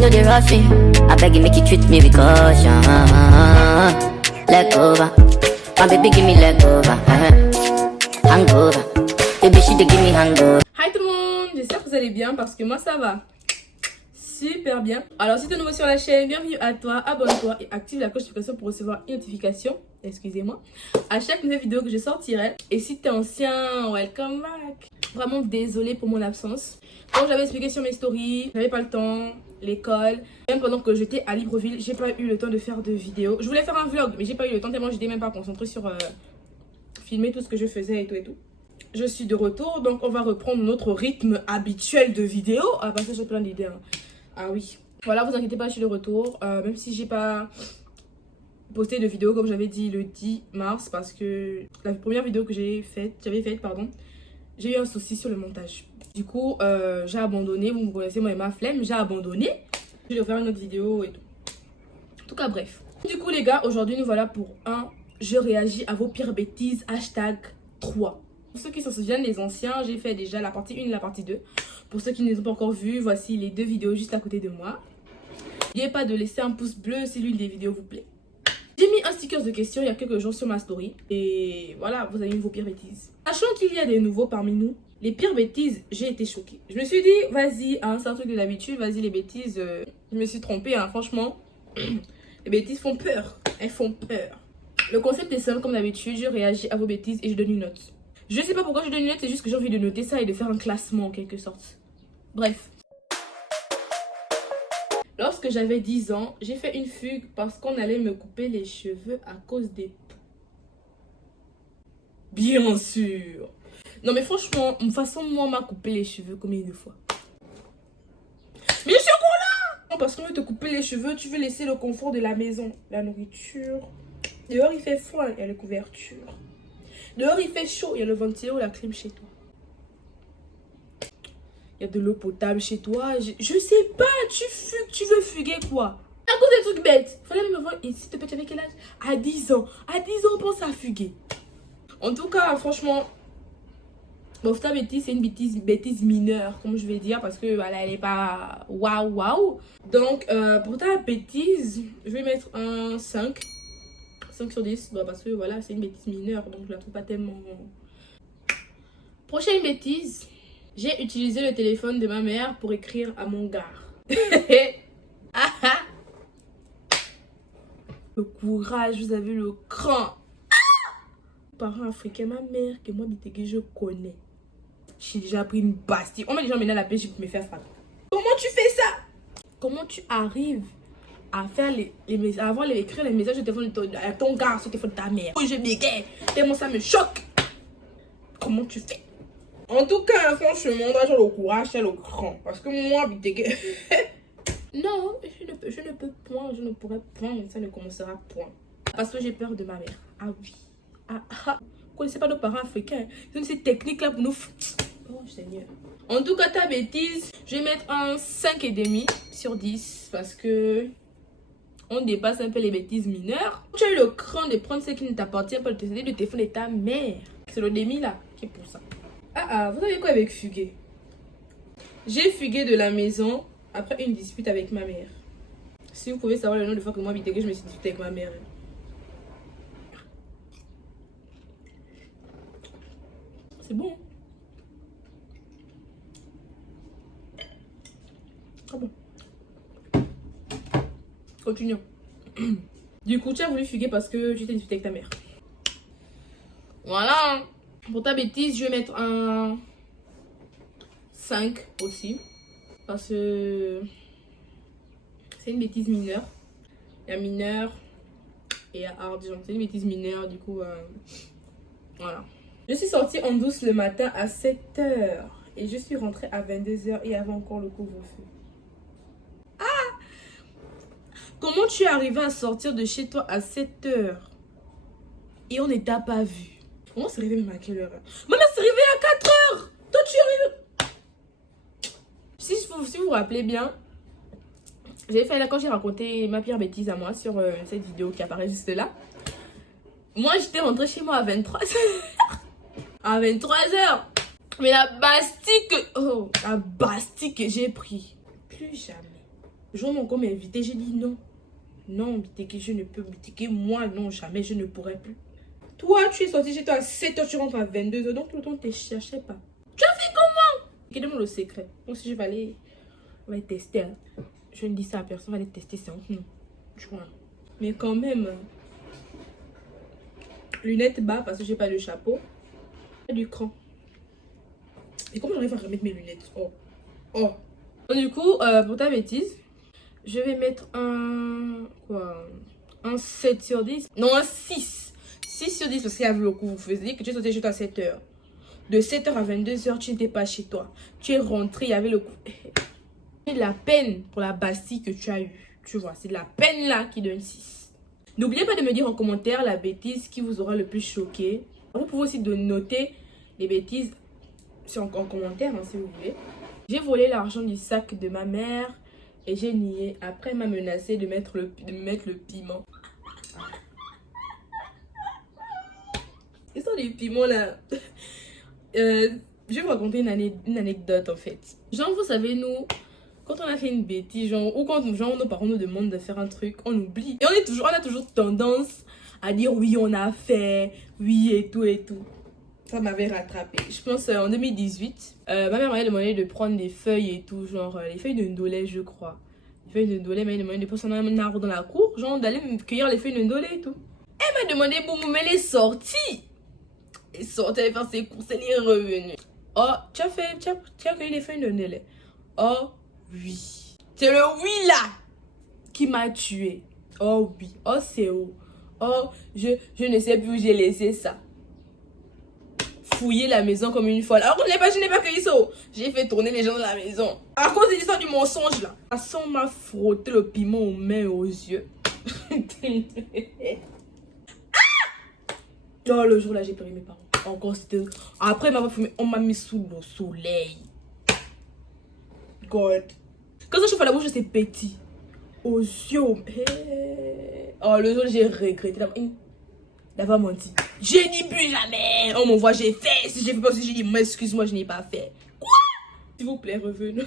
know the rush me. I beg you make you treat me with caution. Leg over. My baby give me leg over. Hangover. Baby she dey give me hangover. Hi tout le monde, j'espère que vous allez bien parce que moi ça va super bien. Alors si tu es nouveau sur la chaîne, bienvenue à toi, abonne-toi et active la cloche de notification pour recevoir une notification, excusez-moi, à chaque nouvelle vidéo que je sortirai. Et si tu es ancien, welcome back. Vraiment désolée pour mon absence. Comme j'avais expliqué sur mes stories, j'avais pas le temps, l'école. Même pendant que j'étais à Libreville, j'ai pas eu le temps de faire de vidéos. Je voulais faire un vlog, mais j'ai pas eu le temps tellement j'étais même pas concentrée sur filmer tout ce que je faisais et tout. Je suis de retour, donc on va reprendre notre rythme habituel de vidéo. Ah, parce que j'ai plein d'idées. Hein. Ah oui. Voilà, vous inquiétez pas, je suis de retour. Même si j'ai pas posté de vidéo comme j'avais dit le 10 mars, parce que la première vidéo que j'avais faite, j'ai eu un souci sur le montage. Du coup, j'ai abandonné. Vous me connaissez, moi et ma flemme, j'ai abandonné. Je vais faire une autre vidéo et tout. En tout cas, bref. Du coup, les gars, aujourd'hui, nous voilà pour un je réagis à vos pires bêtises, hashtag 3. Pour ceux qui s'en souviennent, les anciens, j'ai fait déjà la partie 1 et la partie 2. Pour ceux qui ne les ont pas encore vus, voici les deux vidéos juste à côté de moi. N'oubliez pas de laisser un pouce bleu si l'une des vidéos vous plaît. J'ai mis un sticker de questions il y a quelques jours sur ma story. Et voilà, vous avez mis vos pires bêtises. Sachant qu'il y a des nouveaux parmi nous, les pires bêtises, j'ai été choquée. Je me suis dit, vas-y, hein, c'est un truc de d'habitude, vas-y les bêtises. Je me suis trompée, hein, franchement. Les bêtises font peur. Elles font peur. Le concept est simple comme d'habitude, je réagis à vos bêtises et je donne une note. Je sais pas pourquoi je donne une note, c'est juste que j'ai envie de noter ça et de faire un classement en quelque sorte. Bref. Lorsque j'avais 10 ans, j'ai fait une fugue parce qu'on allait me couper les cheveux à cause des poux. Bien sûr. Non mais franchement, de toute façon, moi, on m'a coupé les cheveux combien de fois? Mais chocolat! Non, parce qu'on veut te couper les cheveux, tu veux laisser le confort de la maison. La nourriture. Dehors, il fait froid, il y a les couvertures. Dehors, il fait chaud, il y a le ventilo, la clim chez toi. Il y a de l'eau potable chez toi. Je sais pas, tu fugues, tu veux fuguer quoi? À cause des trucs bêtes. Fallait me voir. Et s'il te plaît, tu avais quel âge? À 10 ans. À 10 ans, on pense à fuguer. En tout cas, franchement, bon, ta bêtise, c'est une bêtise mineure, comme je vais dire, parce que voilà, elle est pas waouh, waouh. Donc, pour ta bêtise, je vais mettre un 5. 5 sur 10, bon, parce que voilà, c'est une bêtise mineure, donc je la trouve pas tellement... Prochaine bêtise, j'ai utilisé le téléphone de ma mère pour écrire à mon gars. Le courage, vous avez le cran. Parents africains, ma mère, que moi, que je connais. J'ai déjà pris une bastille. On met les gens maintenant à la pêche pour me faire frapper. Comment tu fais ça? Comment tu arrives à faire écrire les messages de téléphone à ton gars sur le téléphone de ta mère? Je bégaye, tellement ça me choque. Comment tu fais? En tout cas, franchement, j'ai le courage, c'est le cran. Parce que moi, non, je ne peux point, je ne pourrais point, ça ne commencera point. Parce que j'ai peur de ma mère. Ah oui. Vous connaissez pas nos parents africains? Ils ont ces techniques-là pour nous... Oh Seigneur. En tout cas, ta bêtise, je vais mettre un 5,5 sur 10. Parce que... on dépasse un peu les bêtises mineures. Tu as eu le cran de prendre ce qui ne t'appartient pas, de te céder le téléphone de ta mère. C'est le demi là qui est pour ça. Vous savez quoi avec fuguer? J'ai fugué de la maison après une dispute avec ma mère. Si vous pouvez savoir le nombre de fois que moi, que je me suis disputée avec ma mère. C'est bon. Ah bon. Continuons. Du coup, tu as voulu fuguer parce que tu t'es disputé avec ta mère. Voilà. Pour ta bêtise, je vais mettre un 5 aussi. Parce que c'est une bêtise mineure. Il y a mineur et il y a hard. C'est une bêtise mineure, du coup, voilà. Je suis sortie en douce le matin à 7h. Et je suis rentrée à 22h et il y avait encore le couvre-feu. Comment tu es arrivé à sortir de chez toi à 7h et on ne t'a pas vu? Comment s'est réveillé même à quelle heure? Maman s'est réveillée à 4h. Toi tu es arrivé. Si vous vous rappelez bien, j'ai fait là quand j'ai raconté ma pire bêtise à moi sur cette vidéo qui apparaît juste là. Moi j'étais rentrée chez moi à 23h. À 23h. Mais la bastille que j'ai pris. Plus jamais. Le jour où on m'a invité, j'ai dit non. Non, Biteke, je ne peux. Biteke, moi, non, jamais, je ne pourrais plus. Toi, tu es sorti chez toi à 7h, tu rentres à 22h, donc tout le temps, tu ne cherchais pas. Tu as fait comment? Quel est le secret? Moi, si je vais aller, on va aller tester. Hein. Je ne dis ça à personne, on va aller tester, c'est entre nous. Tu vois. Mais quand même, lunettes bas parce que j'ai pas de chapeau. Et du cran. Et comment j'arrive à remettre mes lunettes? Oh. Oh. Donc, du coup, pour ta bêtise, je vais mettre un... Quoi? Un 7 sur 10. Non, un 6. 6 sur 10 parce qu'il y avait le coup. Vous faisiez que tu sortais chez toi à 7h. De 7h à 22h, tu n'étais pas chez toi. Tu es rentré, il y avait le coup. C'est de la peine pour la Bastille que tu as eue. Tu vois, c'est de la peine là qui donne 6. N'oubliez pas de me dire en commentaire la bêtise qui vous aura le plus choqué. Vous pouvez aussi noter les bêtises en commentaire hein, si vous voulez. J'ai volé l'argent du sac de ma mère et j'ai nié. Après, elle m'a menacé de mettre le piment. Et ça, les piments là. Je vais vous raconter une anecdote en fait. Genre, vous savez, nous, quand on a fait une bêtise, genre, ou quand genre, nos parents nous demandent de faire un truc, on oublie. Et on a toujours tendance à dire oui, on a fait, oui et tout et tout. Ça m'avait rattrapé. Je pense en 2018, ma mère m'avait demandé de prendre des feuilles et tout, genre les feuilles de ndolé, je crois. Les feuilles de ndolé, elle m'avait demandé de prendre un arbre dans la cour, genre d'aller me cueillir les feuilles de ndolé et tout. Elle m'a demandé, boum, mais elle est sortie. Elle est sortie, elle faire ses courses, elle est revenue. Oh, tu as cueilli les feuilles de ndolé. Oh, oui. C'est le oui là qui m'a tué. Oh oui, oh c'est où. Oh, je ne sais plus où j'ai laissé ça. Fouiller la maison comme une folle. Alors je n'ai pas cueilli ça. J'ai fait tourner les gens dans la maison. À cause de l'histoire du mensonge là. La façon m'a frotté le piment aux mains et aux yeux. Oh, le jour là j'ai perdu mes parents. Encore c'était... Après on m'a mis sous le soleil. God. Quand ça chauffe à la bouche c'est petit. Aux yeux. Hey. Oh le jour j'ai regretté d'avoir menti. J'ai dit plus jamais. On m'envoie, j'ai fait. Si j'ai fait pas, si j'ai dit, excuse-moi, je n'ai pas fait. Quoi? S'il vous plaît, revenons.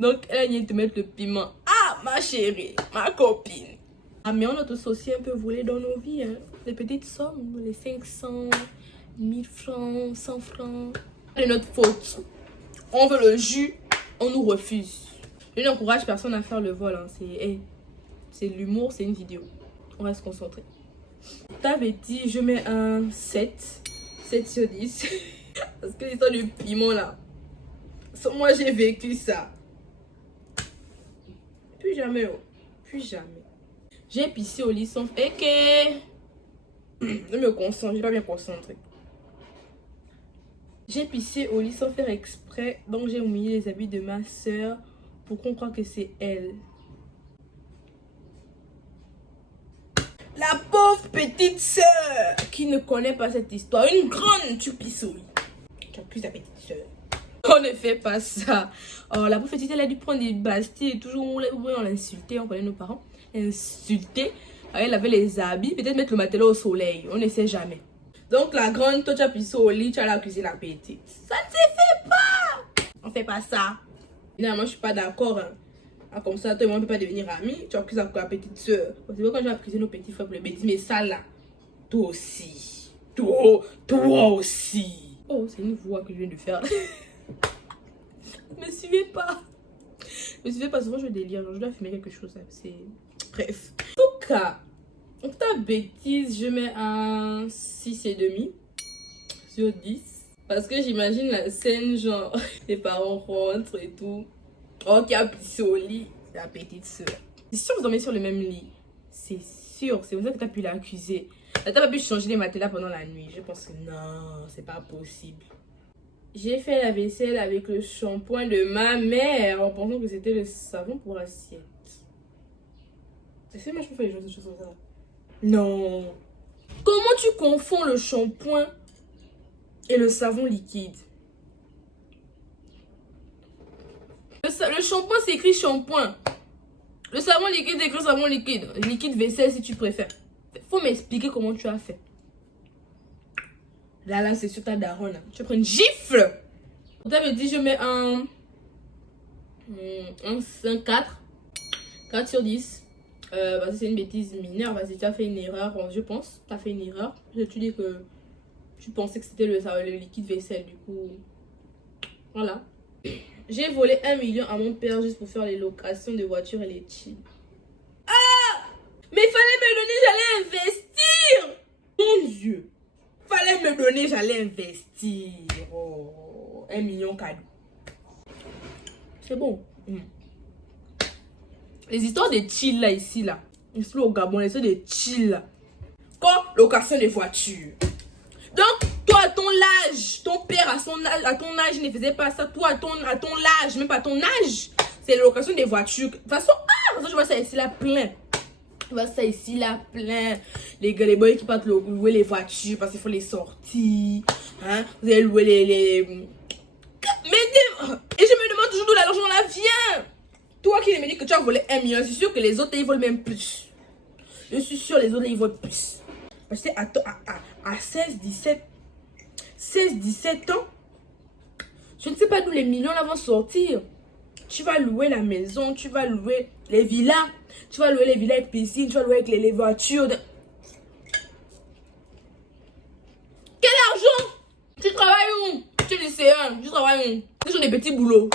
Donc, elle vient te mettre le piment. Ah, ma chérie, ma copine. Ah, mais on a tous aussi un peu volé dans nos vies. Hein. Les petites sommes, les 500, 1000 francs, 100 francs. C'est notre faute. On veut le jus, on nous refuse. Je n'encourage personne à faire le vol. Hein. C'est l'humour, c'est une vidéo. On reste concentré. Ta bêtise, je mets un 7 sur 10 parce que l'histoire du piment là, moi j'ai vécu ça. Plus jamais, oh. Plus jamais. J'ai pissé au lit sans... Ok. Je me concentre, j'ai pas bien concentré. J'ai pissé au lit sans faire exprès, donc j'ai humilié les habits de ma soeur pour qu'on croie que c'est elle. La pauvre petite soeur qui ne connaît pas cette histoire. Une grande, tu pisses au lit. Tu accuses ta petite soeur. On ne fait pas ça. Oh, la pauvre petite, elle a dû prendre des bastilles et toujours on l'insultait. On connaît nos parents. Insulter. Elle avait les habits. Peut-être mettre le matelas au soleil. On ne sait jamais. Donc la grande, toi tu as pissé au lit. Tu as accusé la petite. Ça ne se fait pas. On fait pas ça. Finalement, je suis pas d'accord. Hein. Ah, comme ça, toi et moi, on ne peut pas devenir amis. Tu accuses la petite soeur. C'est vrai quand j'ai accusé nos petits frères pour les bêtises. Mais ça là, toi aussi. Toi aussi. Oh, c'est une voix que je viens de faire. Me suivez pas. Me suivez pas, souvent je délire. Je dois fumer quelque chose. C'est... Bref. En tout cas, pour ta bêtise, je mets un 6,5 sur 10. Parce que j'imagine la scène, genre, les parents rentrent et tout. Oh, qui a pissé au lit, c'est la petite soeur. C'est sûr que vous dormez sur le même lit. C'est sûr, c'est pour ça que tu as pu l'accuser. Tu n'as pas pu changer les matelas pendant la nuit. Je pense que non, c'est pas possible. J'ai fait la vaisselle avec le shampoing de ma mère en pensant que c'était le savon pour assiette. C'est moi je peux faire des choses comme ça. Non. Comment tu confonds le shampoing et le savon liquide? Le shampoing, c'est écrit shampoing. Le savon liquide, c'est écrit savon liquide. Liquide vaisselle, si tu préfères. Faut m'expliquer comment tu as fait. Là, c'est sur ta daronne. Tu prends une gifle. Tu m'avais dit, je mets un 4. 4 sur 10. Parce que c'est une bêtise mineure. Vas-y, tu as fait une erreur. Bon, je pense. Tu as fait une erreur. Tu dis que tu pensais que c'était le liquide vaisselle. Du coup, voilà. J'ai volé 1 million à mon père juste pour faire les locations de voitures et les chill. Ah! Mais il fallait me donner, j'allais investir! Mon Dieu! Fallait me donner, j'allais investir. Oh, 1 million cadeau. C'est bon. Les histoires de chill là, ici là. Ici au Gabon, les histoires de chill là. Comme location de voitures. Donc, toi à ton âge, ton père à ton âge ne faisait pas ça. Toi à ton âge, même pas à ton âge, c'est la location des voitures. De toute façon, je vois ça ici là plein. Je vois ça ici là plein. Les gars, les boys qui partent louer les voitures parce qu'il faut les sortir. Hein? Vous allez louer les... Mais et je me demande toujours d'où l'argent là vient. Toi qui me dis que tu as volé 1 million, je suis sûr que les autres ils volent même plus. Je suis sûr que les autres ils volent plus. Parce que à 16, 17 ans, je ne sais pas d'où les millions là vont sortir. Tu vas louer la maison, tu vas louer les villas, tu vas louer les villas avec piscine, tu vas louer avec les voitures. Quel argent? Tu travailles où? Tu es lycéen, tu travailles où? Ce sont des petits boulots.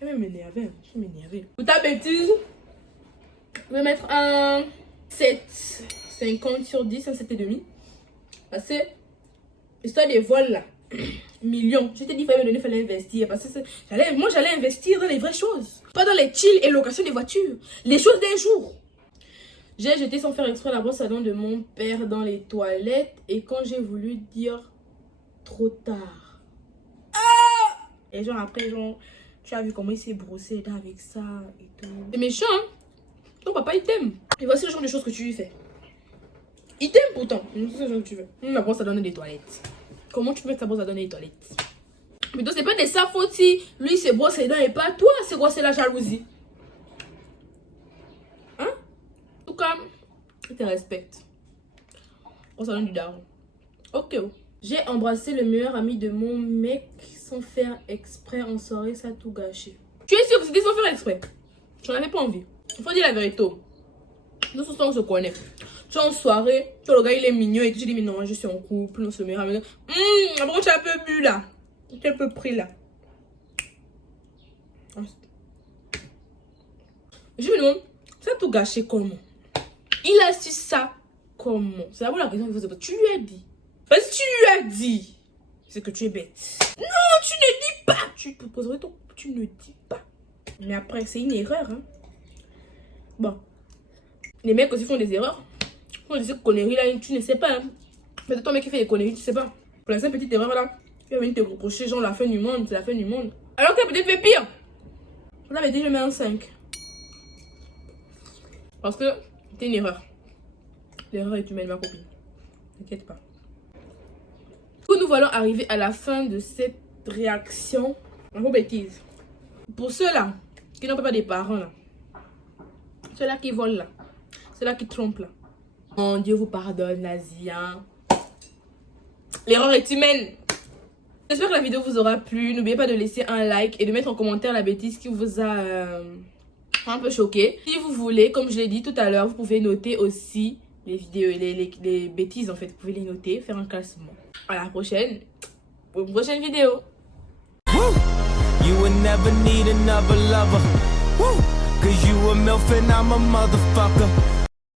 Je vais m'énerver, je vais m'énerver. Pour ta bêtise, je vais mettre un 7,50 sur 10, un 7,5. Parce que l'histoire des vols là, millions. Je t'ai dit, il fallait investir. Parce que moi, j'allais investir dans les vraies choses. Pas dans les chill et location des voitures. Les choses d'un jour. J'ai jeté sans faire exprès la brosse à dents de mon père dans les toilettes. Et quand j'ai voulu dire trop tard. Ah! Et genre après, genre, tu as vu comment il s'est brossé les dents avec ça et tout. C'est méchant, hein? Ton papa, il t'aime. Et voici le genre de choses que tu lui fais. Il t'aime pourtant. C'est ce que tu veux. La brosse à dents des toilettes. Comment tu peux mettre ta brosse à dents des toilettes? Mais donc, c'est pas de sa faute si lui se brosse les dents et pas toi. C'est quoi? C'est la jalousie. Hein? En tout cas, je te respecte. On s'en donne du daron. Ok. J'ai embrassé le meilleur ami de mon mec sans faire exprès en soirée. Ça a tout gâché. Tu es sûr que c'était sans faire exprès? J'en avais pas envie. Il faut dire la vérité. Nous, on se connaît. Tu es en soirée, tu vois, le gars il est mignon et tu dis mais non, je suis en couple, on se met à après tu as un peu bu là. Tu es un peu pris là. Je me demande, ça a tout gâché comment? Il a su ça comment? C'est la bonne question qu'il faut se poser. Tu lui as dit. Parce que tu lui as dit, c'est que tu es bête. Non, tu ne dis pas. Tu te poserais ton... Tu ne dis pas. Mais après, c'est une erreur. Hein? Bon. Les mecs aussi font des erreurs. Quand on dit que conneries là, tu ne sais pas. Hein? Peut-être ton mec qui fait des conneries, tu sais pas. Pour la simple petite erreur là, il va venir te reprocher genre la fin du monde, c'est la fin du monde. Alors que peut-être fait pire. On avait dit je mets un 5. Parce que c'était une erreur. L'erreur est humaine, ma copine. T'inquiète pas. Nous voilà arrivés à la fin de cette réaction. En gros bêtise. Pour ceux-là qui n'ont pas des parents là. Ceux-là qui volent là. Ceux-là qui trompent là. Mon Dieu vous pardonne, Nazi. Hein? L'erreur est humaine. J'espère que la vidéo vous aura plu. N'oubliez pas de laisser un like et de mettre en commentaire la bêtise qui vous a un peu choqué. Si vous voulez, comme je l'ai dit tout à l'heure, vous pouvez noter aussi les vidéos, les bêtises en fait. Vous pouvez les noter, faire un classement. À la prochaine. Pour une prochaine vidéo. You will never need another lover. Woo! Cause you a MILF and I'm a motherfucker.